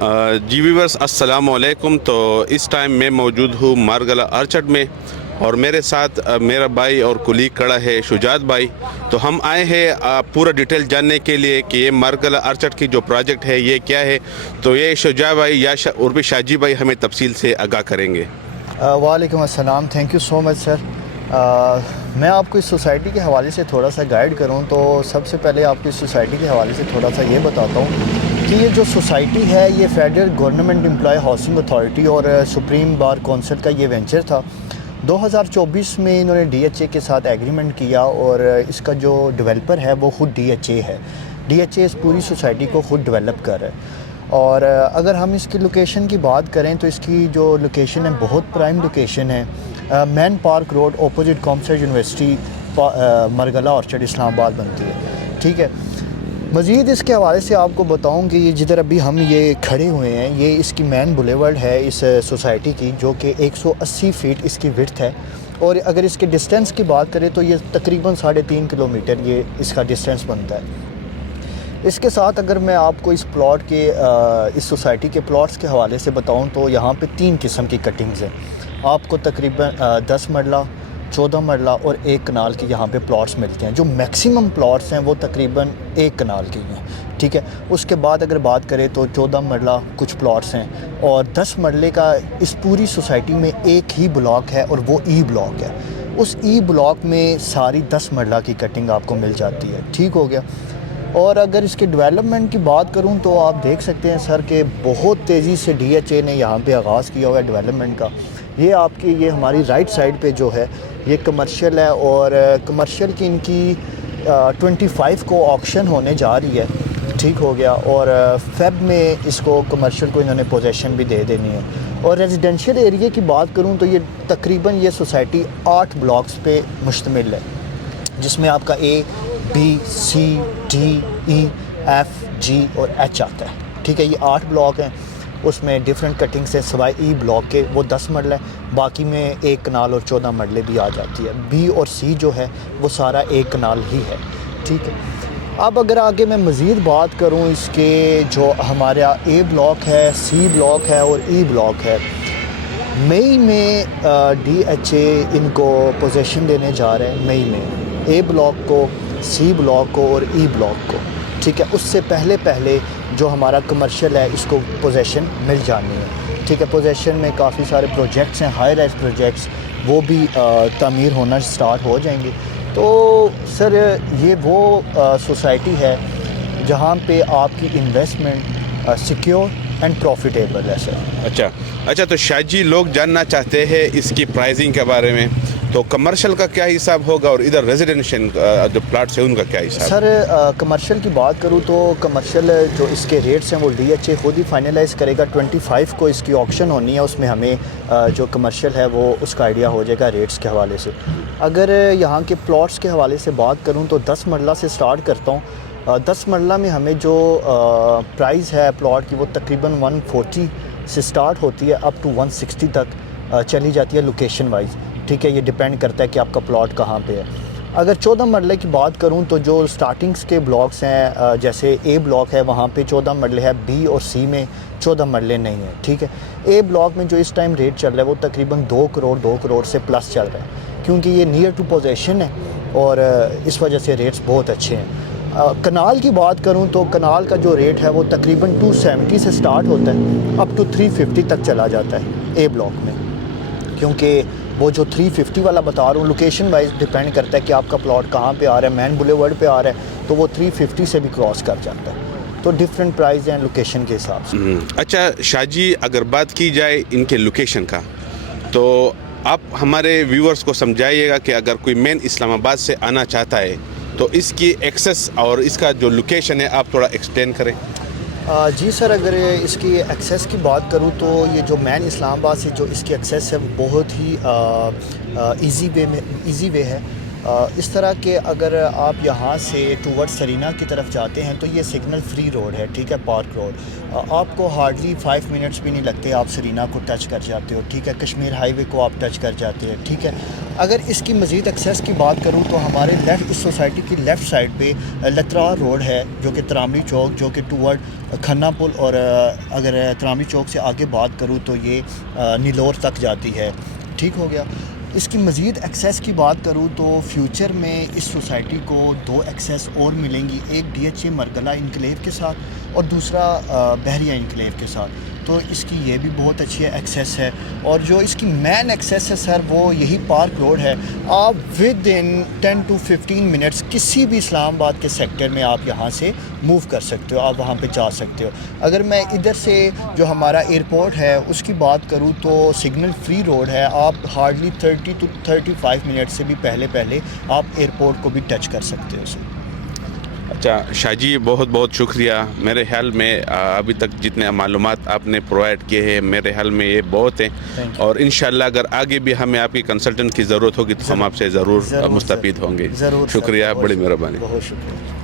जी viewers अस्सलाम वालेकुम। तो इस टाइम मैं मौजूद हूँ मारगला आर्चर्ड में और मेरे साथ मेरा भाई और कुलीग खड़ा है शुजात भाई। तो हम आए हैं पूरा डिटेल जानने के लिए कि ये मारगला आर्चर्ड की जो प्रोजेक्ट है ये क्या है। तो ये शुजात भाई या उर्फ शाजी भाई हमें तफसील से आगाह करेंगे। वालेकुम अस्सलाम, thank you so much sir. मैं आपको इस सोसाइटी के हवाले से थोड़ा सा गाइड करूं तो सबसे पहले आपको इस सोसाइटी के हवाले से थोड़ा सा ये बताता हूं कि ये जो सोसाइटी है ये federal government employ housing authority और सुप्रीम बार काउंसिल का ये वेंचर था। 2024 में इन्होंने DHA के साथ एग्रीमेंट किया और इसका जो डेवलपर है वो ख़ुद DHA है। DHA इस पूरी सोसाइटी को ख़ुद डेवलप कर रहा है। और अगर हम इसकी लोकेशन की बात करें तो इसकी जो लोकेशन है बहुत प्राइम लोकेशन है। Man park road opposite commerce university Margalla orchard Islamabad बनती है। ठीक है, मज़ीद इसके हवाले से आपको बताऊं कि ये जिधर अभी हम ये खड़े हुए हैं ये इसकी मैन बुलेवर्ड है इस सोसाइटी की, जो कि 180 फीट इसकी विड्थ है। और अगर इसके डिस्टेंस की बात करें तो ये तकरीबन 3.5 किलोमीटर ये इसका डिस्टेंस बनता है। इसके साथ अगर मैं आपको इस प्लॉट के इस सोसाइटी के प्लॉट्स के हवाले से बताऊं तो यहाँ पे 3 किस्म की कटिंग्स हैं। आपको तकरीबन 10 मरला, 14 मरला और 1 कनाल के यहाँ पे प्लॉट्स मिलते हैं। जो मैक्सिमम प्लॉट्स हैं वो तकरीबन 1 कनाल के हैं। ठीक है, उसके बाद अगर बात करें तो 14 मरला कुछ प्लॉट्स हैं और 10 मरले का इस पूरी सोसाइटी में एक ही ब्लॉक है और वो ई ब्लॉक है। उस ई ब्लॉक में सारी 10 मरला की कटिंग आपको मिल जाती है। ठीक हो गया। और अगर इसके डेवलपमेंट की बात करूं तो आप देख सकते हैं सर कि बहुत तेज़ी से DHA ने यहाँ पे आगाज़ किया हुआ है डेवलपमेंट का। ये आपकी ये हमारी राइट साइड पे जो है ये कमर्शियल है और कमर्शियल की इनकी 25 को ऑक्शन होने जा रही है। ठीक हो गया। और फेब में इसको कमर्शियल को इन्होंने पोजेशन भी दे देनी है। और रेजिडेंशियल एरिया की बात करूँ तो ये तकरीबन ये सोसाइटी 8 ब्लॉक्स पे मुश्तमिल है, जिसमें आपका A, B, C, D, E, F, G और H आता है। ठीक है, ये 8 ब्लॉक हैं, उसमें डिफरेंट कटिंग्स हैं सिवाय E ब्लॉक के, वो 10 मरला है। बाकी में 1 कनाल और 14 मरले भी आ जाती है। B और C जो है वो सारा 1 कनाल ही है। ठीक है, अब अगर आगे मैं मज़ीद बात करूं इसके जो हमारा A ब्लॉक है, C ब्लॉक है और E ब्लॉक है, मई में DHA इनको पोजेशन देने जा रहे हैं। मई में A ब्लॉक को, C ब्लॉक को और E ब्लॉक को। ठीक है, उससे पहले जो हमारा कमर्शियल है इसको पोजेशन मिल जानी है। ठीक है, पोजेशन में काफ़ी सारे प्रोजेक्ट्स हैं, हाई राइज प्रोजेक्ट्स, वो भी तामीर होना स्टार्ट हो जाएंगे। तो सर ये वो सोसाइटी है जहाँ पे आपकी इन्वेस्टमेंट सिक्योर एंड प्रॉफिटेबल है सर। अच्छा, तो शाजी लोग जानना चाहते हैं इसकी प्राइसिंग के बारे में, तो कमर्शियल का क्या हिसाब होगा और इधर रेजिडेंशियल जो प्लाट्स है उनका क्या हिसाब? सर कमर्शियल की बात करूँ तो कमर्शियल जो इसके रेट्स हैं वो DHA खुद ही फाइनलाइज़ करेगा। 25 को इसकी ऑक्शन होनी है, उसमें हमें जो कमर्शियल है वो उसका आइडिया हो जाएगा रेट्स के हवाले से। अगर यहाँ के प्लॉट्स के हवाले से बात करूँ तो 10 मरला से स्टार्ट करता हूँ। 10 मरला में हमें जो प्राइस है प्लॉट की वो तकरीबन 140 से स्टार्ट होती है अप टू 160 तक चली जाती है लोकेशन वाइज। ठीक है, ये डिपेंड करता है कि आपका प्लॉट कहाँ पे है। अगर 14 मरले की बात करूँ तो जो स्टार्टिंग्स के ब्लॉक्स हैं जैसे A ब्लॉक है वहाँ पे 14 मरले है, B और C में 14 मरले नहीं है। ठीक है, A ब्लॉक में जो इस टाइम रेट चल रहा है वो तकरीबन 2 करोड़ से प्लस चल रहा है, क्योंकि ये नियर टू पोजेशन है और इस वजह से रेट्स बहुत अच्छे हैं। कनाल की बात करूं तो कनाल का जो रेट है वो तकरीबन 270 से स्टार्ट होता है अप टू 350 तक चला जाता है A ब्लॉक में, क्योंकि वो जो 350 वाला बता रहा हूँ लोकेशन वाइज डिपेंड करता है कि आपका प्लॉट कहाँ पे आ रहा है। मैन बुलेवर्ड पे आ रहा है तो वो 350 से भी क्रॉस कर जाता है। तो डिफरेंट प्राइस हैं लोकेशन के हिसाब से। अच्छा शाजी, अगर बात की जाए इनके लोकेशन का तो आप हमारे व्यूअर्स को समझाइएगा कि अगर कोई मेन इस्लामाबाद से आना चाहता है तो इसकी एक्सेस और इसका जो लोकेशन है आप थोड़ा एक्सप्लेन करें। जी सर, अगर इसकी एक्सेस की बात करूं तो ये जो मैन इस्लामाबाद से जो इसकी एक्सेस है वो बहुत ही इजी वे है। اس طرح کہ اگر آپ یہاں سے ٹورڈ سرینا کی طرف جاتے ہیں تو یہ سگنل فری روڈ ہے، ٹھیک ہے، پارک روڈ، آپ کو ہارڈلی 5 منٹس بھی نہیں لگتے، آپ سرینا کو ٹچ کر جاتے ہو، ٹھیک ہے، کشمیر ہائی وے کو آپ ٹچ کر جاتے ہیں، ٹھیک ہے۔ اگر اس کی مزید ایکسیس کی بات کروں تو ہمارے لیفٹ، اس سوسائٹی کی لیفٹ سائڈ پہ لترا روڈ ہے جو کہ تراملی چوک، جو کہ ٹورڈ کھنا پل، اور اگر تراملی چوک سے آگے بات کروں تو یہ نیلور تک جاتی ہے، ٹھیک ہو گیا۔ اس کی مزید ایکسیس کی بات کروں تو فیوچر میں اس سوسائٹی کو 2 ایکسیس اور ملیں گی، ایک D H A Margalla enclave کے ساتھ اور دوسرا بحریہ انکلیو کے ساتھ، تو اس کی یہ بھی بہت اچھی ایکسیس ہے۔ اور جو اس کی مین ایکسیس ہے سر وہ یہی پارک روڈ ہے، آپ ود ان 10 to 15 منٹس کسی بھی اسلام آباد کے سیکٹر میں آپ یہاں سے موو کر سکتے ہو، آپ وہاں پہ جا سکتے ہو۔ اگر میں ادھر سے جو ہمارا ایئرپورٹ ہے اس کی بات کروں تو سگنل فری روڈ ہے، آپ ہارڈلی 30 to 35 منٹ سے بھی پہلے آپ ایئرپورٹ کو بھی ٹچ کر سکتے ہو سر۔ اچھا شاہ جی، بہت بہت شکریہ۔ میرے خیال میں ابھی تک جتنے معلومات آپ نے پرووائڈ کیے ہیں میرے خیال میں یہ بہت ہیں، اور انشاءاللہ اگر آگے بھی ہمیں آپ کی کنسلٹنٹ کی ضرورت ہوگی تو ہم آپ سے ضرور مستفید ہوں گے۔ ضرور شکریہ، بڑی مہربانی۔ بہت شکریہ۔